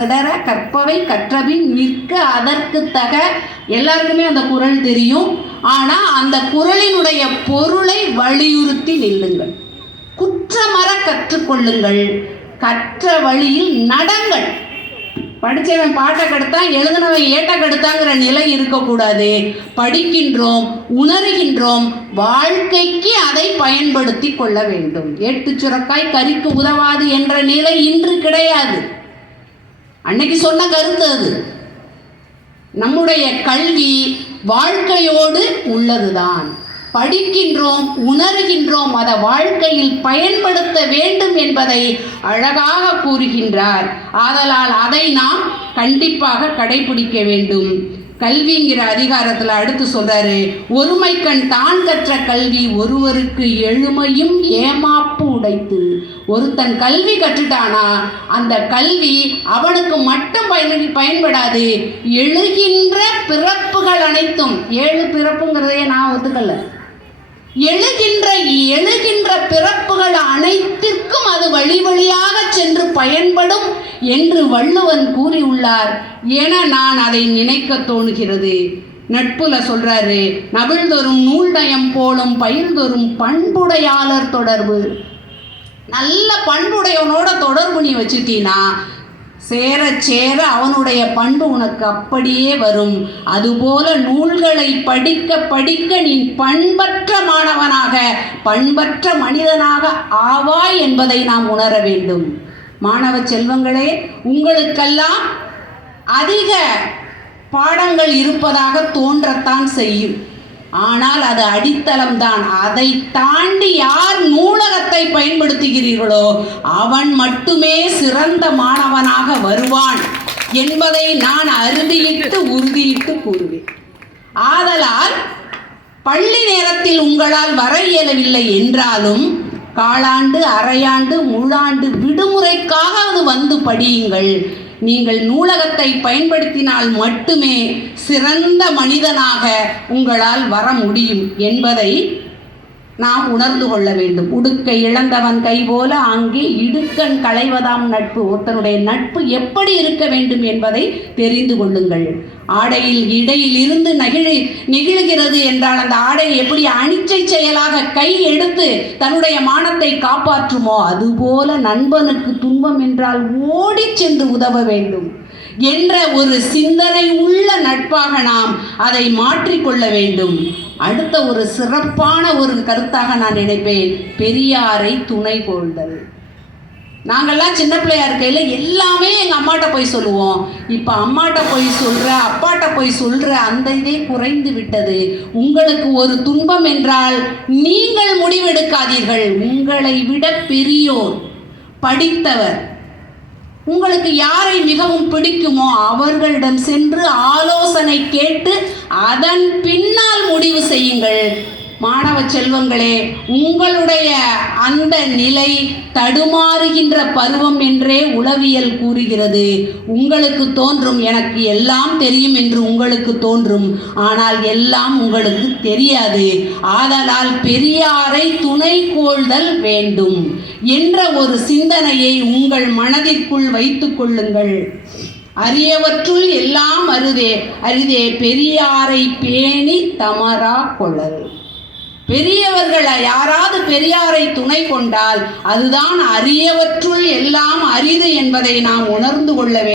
கடற கற்பவை கற்றபின் நிற்க அதற்கு தக. எல்லாருக்குமே அந்த குறள் தெரியும். ஆனால் அந்த குறளினுடைய பொருளை வலியுறுத்தி நில்லுங்கள். குற்றமற கற்றுக்கொள்ளுங்கள், கற்ற வழியில் நடங்கள். படித்தவன் பாட்டை கெடுத்தான், எழுதினவன் ஏட்ட கெடுத்தாங்கிற நிலை இருக்கக்கூடாது. படிக்கின்றோம், உணர்கின்றோம், வாழ்க்கைக்கு அதை பயன்படுத்தி கொள்ள வேண்டும். ஏட்டு சுரக்காய் கறிக்கு உதவாது என்ற நிலை இன்று கிடையாது. அன்னைக்கு சொன்ன கருத்து அது. நம்முடைய கல்வி வாழ்க்கையோடு உள்ளதுதான். படிக்கின்றோம், உணர்கின்றோம், அதை வாழ்க்கையில் பயன்படுத்த வேண்டும் என்பதை அழகாக கூறுகின்றார். ஆதலால் அதை நாம் கண்டிப்பாக கடைபிடிக்க வேண்டும். கல்விங்கிற அதிகாரத்தில் அடுத்து சொல்றாரு, ஒருமைக்கண் தான் கற்ற கல்வி ஒருவருக்கு எழுமையும் ஏமாப்பு உடைத்து. ஒருத்தன் கல்வி கற்றுட்டானா அந்த கல்வி அவனுக்கு மட்டும் பயன்படாது, எழுகின்ற பிறப்புகள் அனைத்தும். 7 பிறப்புங்கிறதையே நான் ஒத்துக்கல. எழுகின்ற பிறப்புகள் அனைத்திற்கும் அது வழி வழியாக சென்று பயன்படும் என்று வள்ளுவன் கூறியுள்ளார் என நான் அதை நினைக்க தோணுகிறது. நட்புல சொல்றாரு, நவிழ்தொரும் நூல்நயம் போலும் பயிர்தொரும் பண்புடையாளர் தொடர்பு. நல்ல பண்புடையவனோட தொடர்பு நீ வச்சுட்டீனா சேர சேர அவனுடைய பண்பு உனக்கு அப்படியே வரும். அதுபோல நூல்களை படிக்க படிக்க நீ பண்பற்ற மாணவனாக, பண்பற்ற மனிதனாக ஆவாய் என்பதை நாம் உணர வேண்டும். மாணவ செல்வங்களே, உங்களுக்கெல்லாம் அதிக பாடங்கள் இருப்பதாக தோன்றத்தான் செய்யும். ஆனால் அது அடித்தளம்தான். அதை தாண்டி யார் நூலகத்தை பயன்படுத்துகிறீர்களோ அவன் மட்டுமே சிறந்த மாணவனாக வருவான் என்பதை நான் அறுதியிட்டு உறுதியிட்டு கூறுவேன். ஆதலால் பள்ளி நேரத்தில் உங்களால் வர இயலவில்லை என்றாலும் காலாண்டு, அரையாண்டு, முழாண்டு விடுமுறைக்காக அது வந்து படியுங்கள். நீங்கள் நூலகத்தை பயன்படுத்தினால் மட்டுமே சிறந்த மனிதனாக உங்களால் வர முடியும் என்பதை நாம் உணர்ந்து கொள்ள வேண்டும். உடுக்கை இழந்தவன் கை போல அங்கே இடுக்கண் களைவதாம் நட்பு. ஒருத்தனுடைய நட்பு எப்படி இருக்க வேண்டும் என்பதை தெரிந்து கொள்ளுங்கள். ஆடையில் இடையில் இருந்து நெகிழுகிறது என்றால் அந்த ஆடை எப்படி அனிச்சை செயலாக கை எடுத்து தன்னுடைய மானத்தை காப்பாற்றுமோ அதுபோல நண்பனுக்கு துன்பம் என்றால் ஓடி சென்று உதவ வேண்டும் என்ற ஒரு சிந்தனை உள்ள நட்பாக நாம் அதை மாற்றிக்கொள்ள வேண்டும். அடுத்த ஒரு சிறப்பான ஒரு கருத்தாக நான் நினைப்பேன், பெரியாரை துணை கொள்தல். நாங்கள்லாம் சின்ன பிள்ளையா இருக்கையில் எல்லாமே எங்கள் அம்மாட்ட போய் சொல்லுவோம். இப்போ அம்மாட்ட போய் சொல்கிற, அப்பாட்ட போய் சொல்கிற அந்த இதே குறைந்து விட்டது. உங்களுக்கு ஒரு துன்பம் என்றால் நீங்கள் முடிவெடுக்காதீர்கள். உங்களை விட பெரியோர், படித்தவர், உங்களுக்கு யாரை மிகவும் பிடிக்குமோ அவர்களிடம் சென்று ஆலோசனை கேட்டு அதன் பின்னால் முடிவு செய்யுங்கள். மாணவ செல்வங்களே, உங்களுடைய அந்த நிலை தடுமாறுகின்ற பருவம் என்றே உளவியல் கூறுகிறது. உங்களுக்கு தோன்றும் எனக்கு எல்லாம் தெரியும் என்று உங்களுக்கு தோன்றும். ஆனால் எல்லாம் உங்களுக்கு தெரியாது. ஆதலால் பெரியாரை துணை கொள்தல் வேண்டும் என்ற ஒரு சிந்தனையை உங்கள் மனதிற்குள் வைத்துக் கொள்ளுங்கள். அரியவற்றுள் எல்லாம் அரிதே பெரியாரை பேணி தமரா கொள்ளல். பெரியவர்களை யாராவது பெரியாரை துணை கொண்டால் அதுதான் அரியவற்றுள் எல்லாம் அரிது என்பதை நாம் உணர்ந்து கொள்ள வேண்டும்.